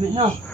No.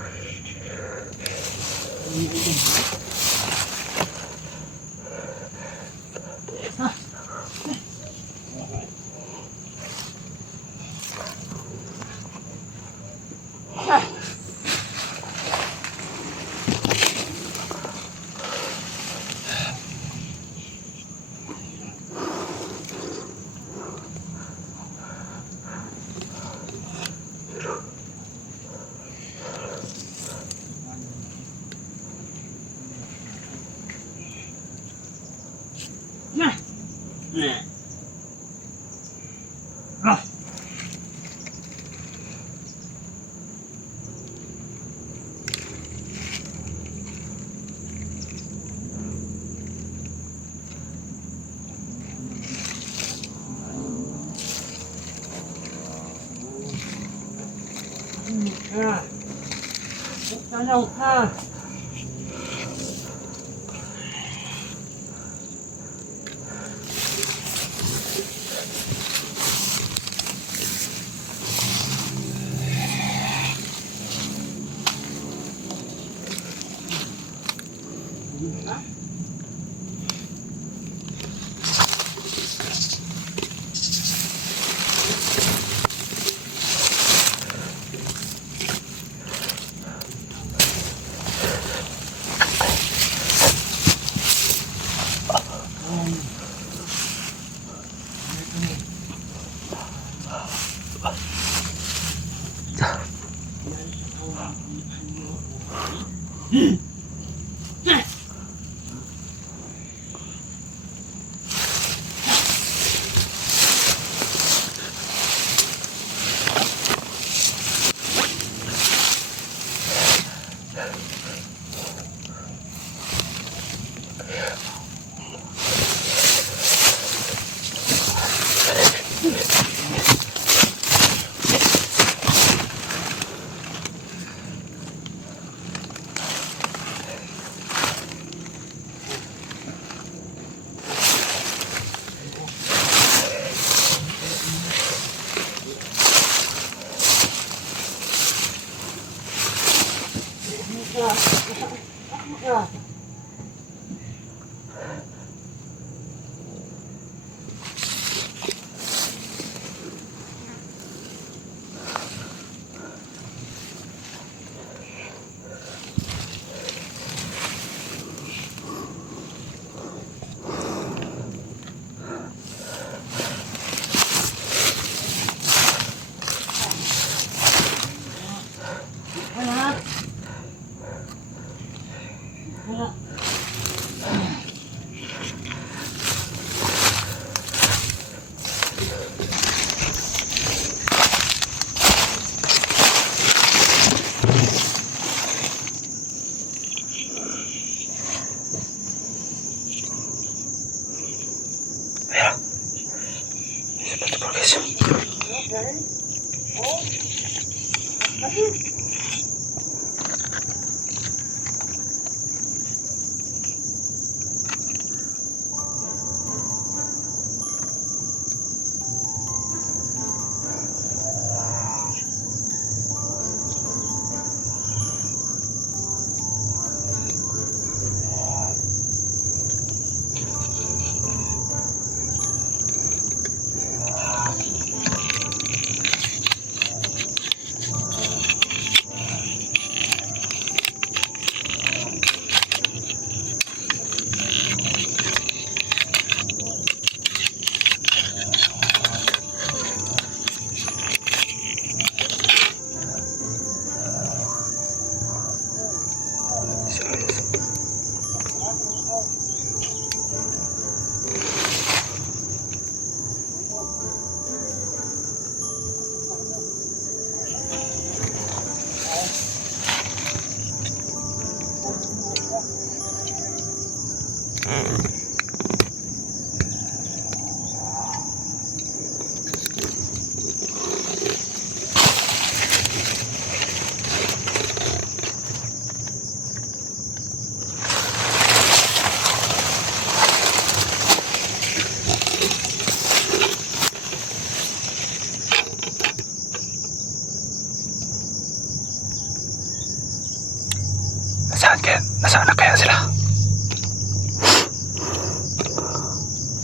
Nasaan na kaya sila?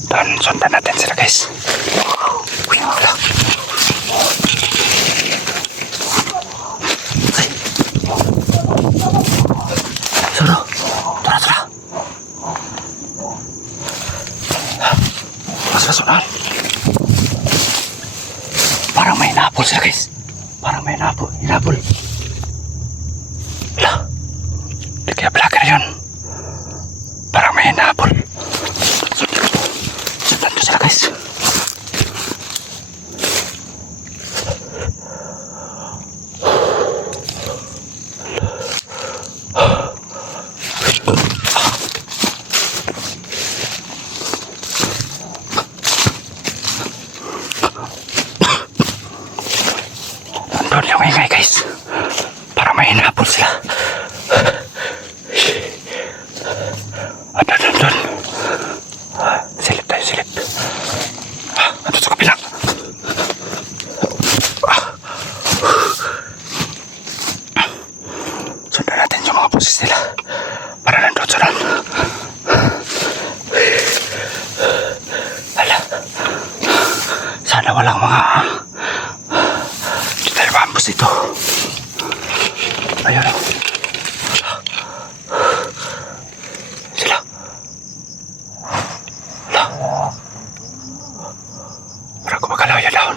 Doon, sundan natin sila guys. Uy, wala. Ay. Suro. Tara. Mas unahan. Parang may hinapol sila guys. Parang may hinapol. Wala. Di kaya vlogger yun. Parang may hinapol. Sundan ko sila guys. Doon yung ingay guys. Parang may hinapol sila. Doon. Silip. Andun sa kapila. Sundan natin yung mga boses nila. Para nandun sa doon. Sana walang mga di tayo maambos ito. Ayun o. Sila. Parang gumagalaw yung dahon.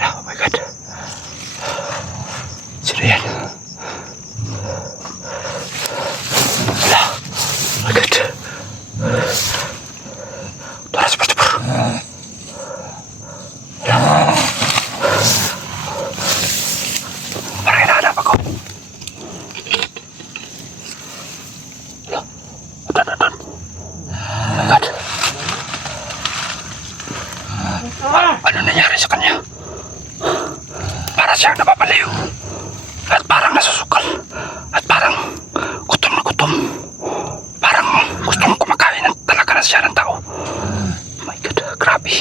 Oh my God. Sino yan? Oh my God. Tara, sabur. Parang hinahanap ako. Doon. Oh my God. Ano nangyari sa kanya? Para siyang napapaliw. At parang nasusukal. At parang gutom na gutom. Parang gustong kumakain talaga na siya ng tao. Oh my God, grabe.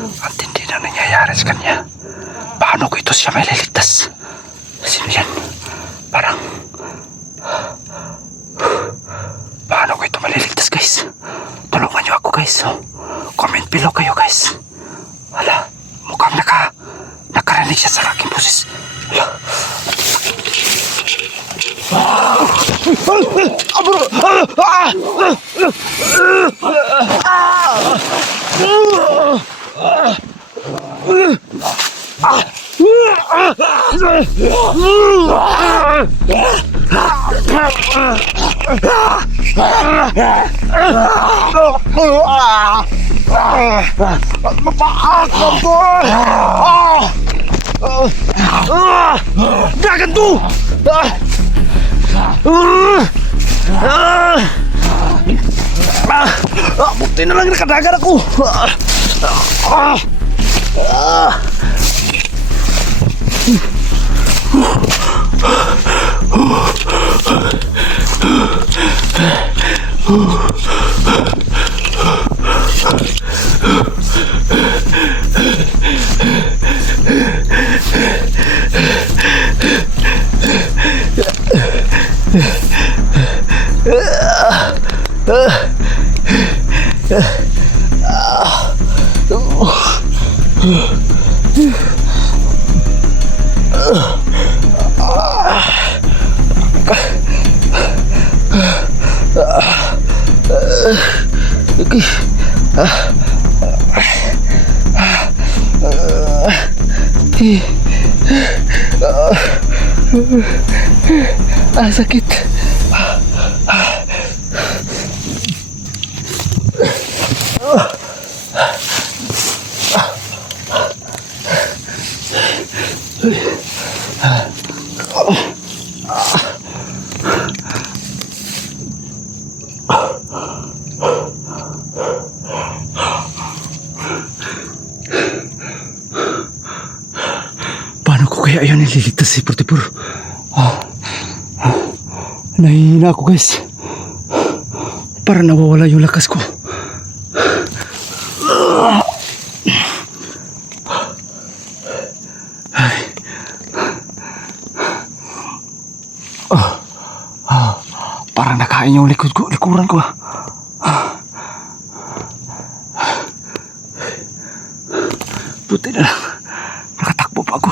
Ang tindi na nangyayari sa kanya. Paano ko ito siya may liligtas? Sino yan? Parang paano ko ito maliligtas guys? Tulungan nyo ako guys. Comment below kayo guys. Hala, mukhang nakarinig siya sa aking boses. Hala. Dagan tu! Bukti na lang nakadagan ako. Sakit. Paano ko kaya yun nililigtas si Portipur? Nahihina ako guys. Para nawawala yung lakas ko. Ay. Ayun yung likod ko, likuran ko. Buti na lang. Nakatakbo pa ako.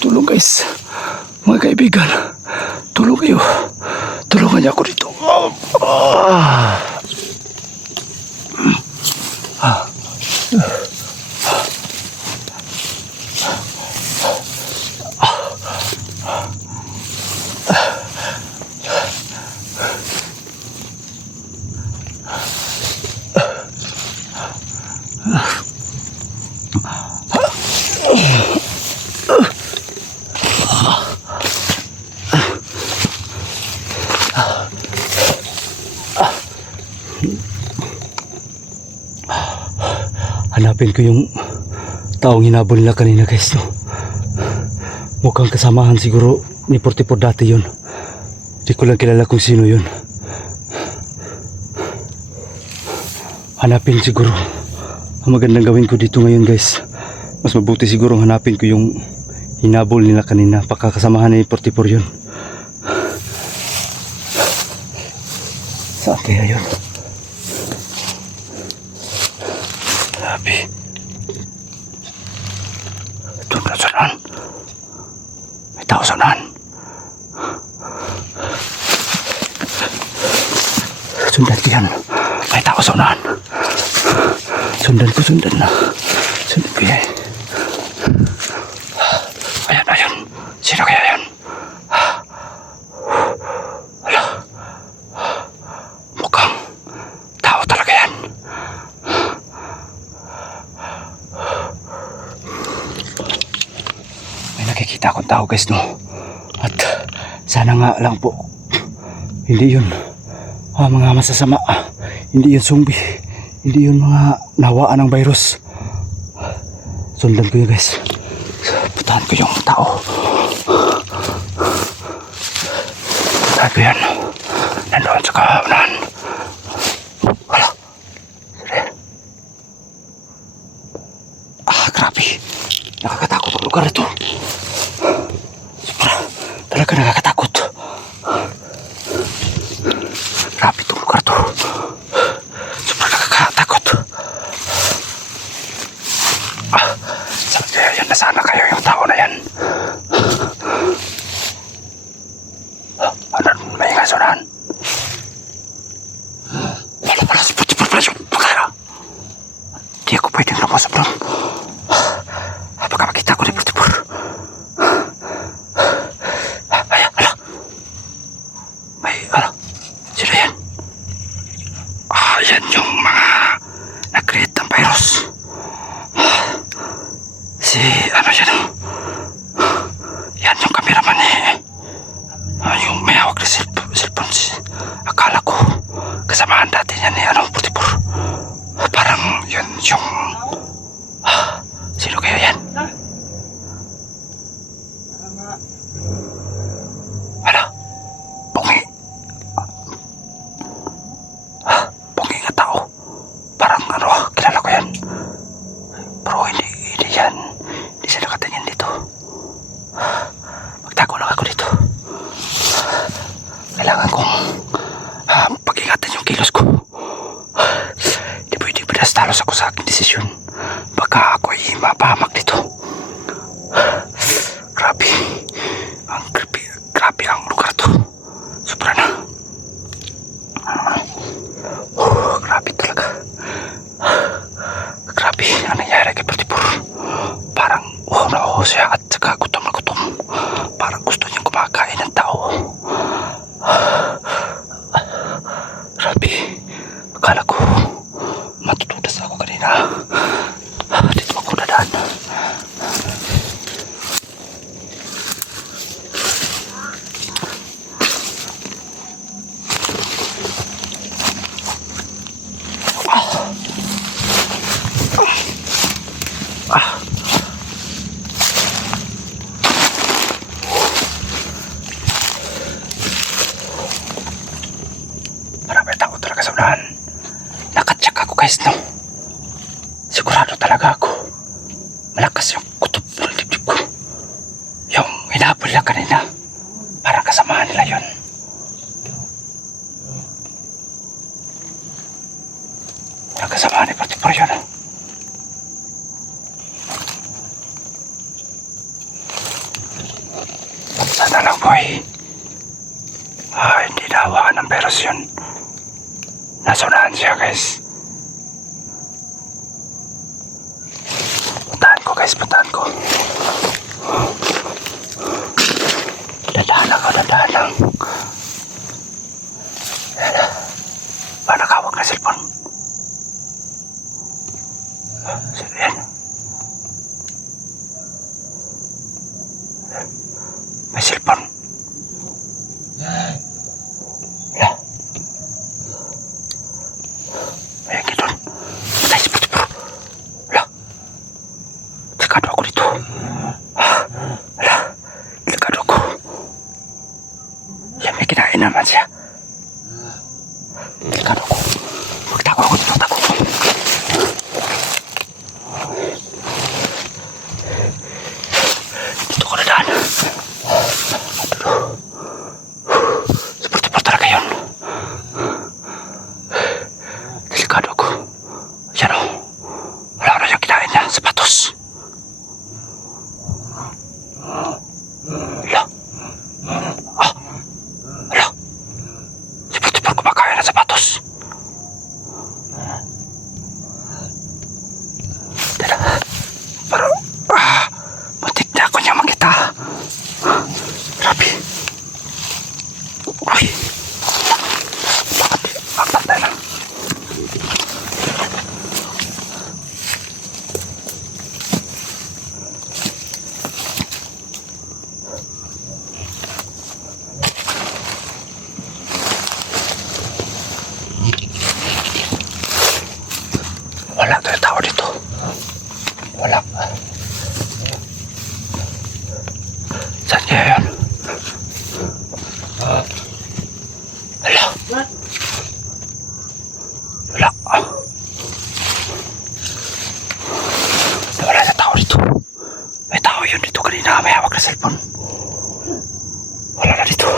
Tulong guys. Mga kaibigan. Tulong kayo. Tulungan niyo ako dito. Hanapin ko yung taong hinabol nila kanina guys, no? Mukhang kasamahan siguro ni 44 dati yun. Di ko lang kilala kung sino yun. Hanapin siguro. Ang magandang gawin ko dito ngayon guys, mas mabuti siguro hanapin ko yung hinabol nila kanina. Pakakasamahan ni 44 yun. Saan kaya yun? Grabe. Doon na saan? May tao saan? Sundan ko yan. May tao saan? Sundan ko. Sundan ko yan. Ayan. Sino kaya yan? Wala. Mukhang tao talaga yan. May nakikita akong tao guys, no? At sana nga lang po hindi yun mga masasama, hindi yun zombie, hindi yun mga nawaan ng virus. Sundan ko yun guys. Putahan ko yung tao. Putahan ko yan. Nandoon sa kaunahan. Wala. Sorry. Grabe. Nakakatakot ang lugar ito. Sobra. Talaga nakakatakot. Grabe itong lugar ito. Sobra nakakatakot. Sabi kaya yan, nasana kayo yung tao na yan. Ano, may ingasunan? Wala, si Putipur pala yun. Pagkara. Di ako pwedeng lumasap lang. Baka makita ko ni Putipur. Ay, ala. Sino yan? Yan yung mga nag-create ng virus. Si, ano yan? Yan yung cameraman yung may hawak na cellphone. Akala ko kasamahan dati yan ni Putipur. Parang yun yung sino kaya yan? Hala, bungi. Bungi nga tao. Parang kilala ko yan. Pero hindi yan. Hindi siya nakatingin dito. Magtago lang ako dito. Kailangan kong pag-ingatan yung kilos ko. Hindi pwedeng pinastalos ako sa aking desisyon. Baka ako ay mapahamak dito. Grabe. Grabe ang lugar to. Sobra na. Grabe talaga. Grabe ang nangyari kay Putipur. Parang na siya at saka gutom na gutom. Parang gusto niyang kumakain ng tao. Grabe. Akala ko matutudas ako kanina. Dito ako nadaan. Marami tao talaga sa unahan. Nakatsak ako guys, no? Sigurado talaga ako. Malakas yung kutob kanina. Parang kasamahan nila yun. Parang kasamahan ni Pati Por yun. Sana lang boy. Hindi nahawakan ng peros yun. Nasunahan siya guys. Puntahan ko guys, puntahan ko. Dadaan lang ako, dadaan lang. Paano nakawag na cellphone? Sige yan. May cellphone. Wala. May agad doon. Patay si Pati Por. Wala. Delikado ako dito. Wala. Delikado ako. Yan, may kinain naman siya. Delikado ako. Magtago ako dito, tago ko. Dito ko nadaan. Seperti Por talaga yun. Delikado ako. Yan o. Wala ko na yung kinain niya. Sapatos. Wala. Wala. Seperti Por kumakain ng sapatos. Tara. Pero, muntik na ako niya makita. Grabe. Uy. Bakit na lang. Wala tayong tao dito. Wala. Saan kaya yun? Wala. Wala. Wala na tao dito. May tao yun dito kanina. May hawak na cellphone. Wala na dito.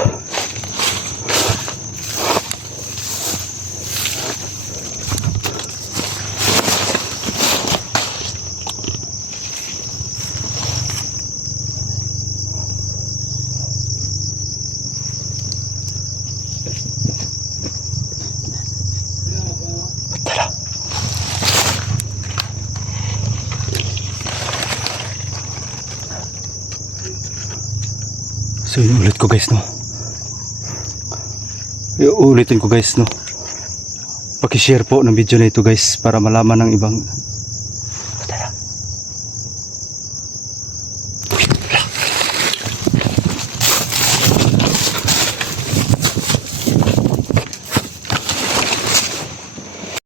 Tara. So inulit ko guys no. Uulitin ko guys no. Paki-share po ng video na ito guys para malaman ng ibang